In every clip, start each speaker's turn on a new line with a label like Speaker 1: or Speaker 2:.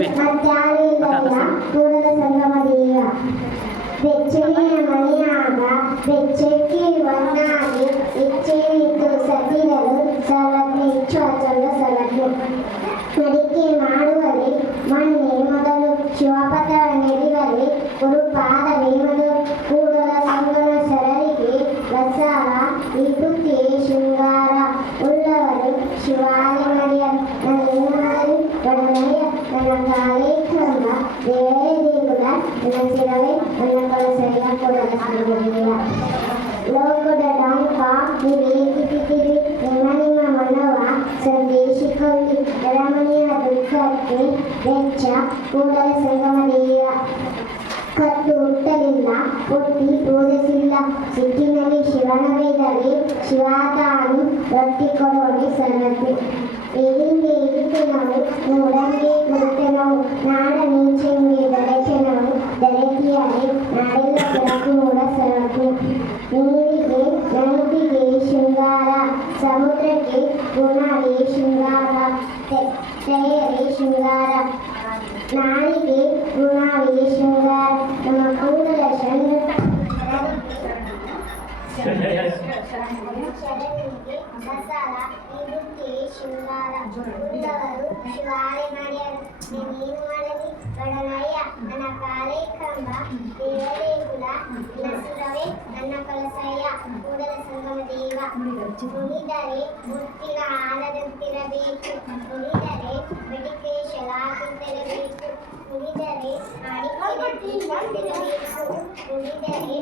Speaker 1: ಮಧ್ಯಾಹ್ನ ಕೂಡಲ ಸಂಗಮ ದೇವ ಬೆಚ್ಚನೆಯ ಮನೆಯಾಗ ಬೆಚ್ಚಕ್ಕೆ ಒಂದಾಗಿ ಇಚ್ಛೆಯಿದ್ದು ಸತಿರಲು ಸರ್ವಜ್ಞ ಇಚ್ಚು ಅಚಲ ಸರ್ವಜ್ಞ ಮಡಿಕೆ ಮಾಡುವರೆ ಮೊನ್ನೆ ಮೊದಲು ಶಿವಪಥ ನನ್ನ ಕಾಲೇಖಂಡ ದೇವರೇ ದೇಗುಲ ನನ್ನ ಶಿರವೇ ನನ್ನ ಕೊಲಸರಿಯ ಕೊಡಲ ಸಂಗಡಿಯ ಲೋಕದ ಡಂಕ ನಿವೇದಿಸಿದಿರಿ ನಿಮ್ಮ ನಿಮ್ಮ ಮನವ ಸಂದೇಶಿಕೊಳ್ಳಿ ರಮಣೀಯ ದುಃಖಕ್ಕೆ ವೆಚ್ಚ ಕೂಡಲ ಸಂಗಮದೇಯ ಕತ್ತು ಹುಟ್ಟಲಿಲ್ಲ ಹುಟ್ಟಿ ಬೋಧಿಸಿಲ್ಲ ಸಿಟ್ಟಿನಲ್ಲಿ ಶಿವನ ವೇದವೇ ಶಿವಾತಾನು ರೊಟ್ಟಿ ಕೊಡೋಡೆ ಸರ್ವಜ್ಞ ಏರಿಂಗೆ ಇರುತ್ತೇನವು ನೋಡಂಗೆ ಗುರುತೆನವು ನಾಡ ನೀಚೆಂಗೆ ದೊರೆತೆನವು ದೊರೆತಿಯಾರೆ ನಾಡೆಲ್ಲ ಬೆಳಕು ನೋಡ ಸರ್ವಜ್ಞ ನೀರಿಗೆ ನೆನಪಿಗೆ ಶೃಂಗಾರ ಸಮುದ್ರಕ್ಕೆ ಗುಣವೇ ಶೃಂಗಾರ ತೆರೆಯವೇ ಶೃಂಗಾರ ನಾಳಿಗೆ ಗುಣವೇ ಶೃಂಗಾರ ಶೃಂಗಾರ ಉಳ್ಳವರು ಶಿವಾಲಯ ಮಾಡ್ಯಾರ ನೀನೇನು ಮಾಡಲಿ ಗಡನಯ್ಯ ನನ್ನ ಕಾಲೇ ಕಂಬ ದೇವರೇ ಕುಲ ನಸುರವೇ ನನ್ನ ಕಲಸಯ್ಯ ಕೂಡಲ ಸಂಗಮ ದೇವ ನುಡಿದರೆ ಮುತ್ತಿನ ಆಲದಂತಿರಬೇಕು ನುಡಿದರೆ ಮೆಡಿಕೇಶಲಾಗುತ್ತಿರಬೇಕು ನುಡಿದರೆ ಅಡಿಕೆರಬೇಕು ನುಡಿದರೆ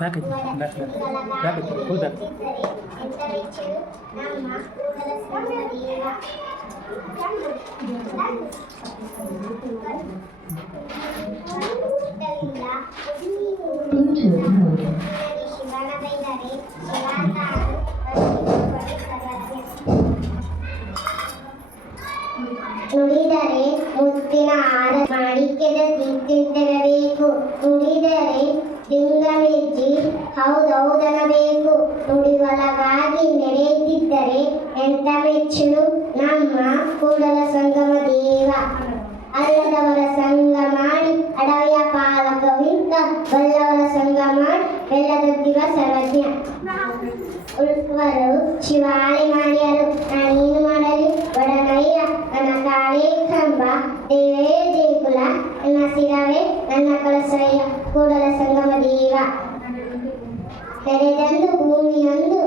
Speaker 2: Back it, back it, back it, pull back.
Speaker 1: ನಮ್ಮ ಕೂಡಲ ಸಂಗಮ ದೇವ ಶಿವನ ಬೈದರೆ ಶಿವಾತಾನು ನುಡಿದರೆ ಮುತ್ತಿನ ಹಾರ ಮಾಣಿಕ್ಯದ ತಿಂತಿರಬೇಕು ಹೌದೌದನಬೇಕು ನುಡಿವಲಗಾಗಿ ನಡೆಯುತ್ತಿದ್ದರೆ ಎಂತ ಮೆಚ್ಚುಡು ನಮ್ಮ ಕೂಡಲ ಸಂಗಮ ದೇವ. ಅಲ್ಲದವರ ಸಂಘ ಮಾಡಿ, ಅಡವಿಯ ಪಾಲಕವಿಂತ ಬಲ್ಲವರ ಸಂಘ ಮಾಡಿ ಬೆಲ್ಲದಂತಿವ ಸರ್ವಜ್ಞ. ಉಳ್ವರು ಶಿವಾಳಿ ಮಾಡಿಯರು, ನಾನೇನು ಮಾಡಲಿ? ಒಡನಯ್ಯ ನನ್ನ ಕಾಳೇ ಕಂಬ, ದೇವೇ ದೇಗುಲ ನನ್ನ ಸಿರವೇ ನನ್ನ ಕಳಸಯ್ಯ, ಕೂಡಲ ಸಂಗಮ ದೇವ. ನೆರೆದಂದು ಭೂಮಿಯೊಂದು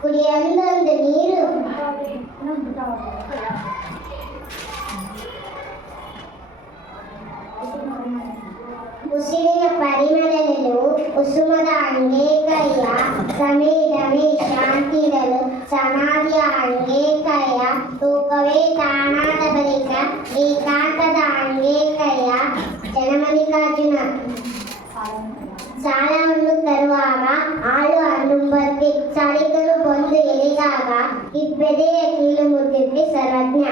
Speaker 1: ಕುಡಿಯೊಂದೊಂದು ನೀರು ಉಸಿರಿನ ಪರಿಮಳದಲ್ಲೂ ಕುಸುಮದ ಅಂಗೇಕಯ್ಯ ಸಮೇದಮೇ ಶಾಂತಿರಲು ಸಮಾಧಿಯ ಅಂಗೇಕಯ್ಯ ತೂಕವೇ ತಾನಾದ ಬಳಿಕ ಏಕಾಂತದ ಹಣ್ಣುಂಬತ್ತಿ ಸಳಿಗರು ಬಂದು ಎಲೆಗಾಗ ಇಬ್ಬೆದೆಯ ಕೀಲು ಮುದ್ದಿದ್ದೆ ಸರ್ವಜ್ಞ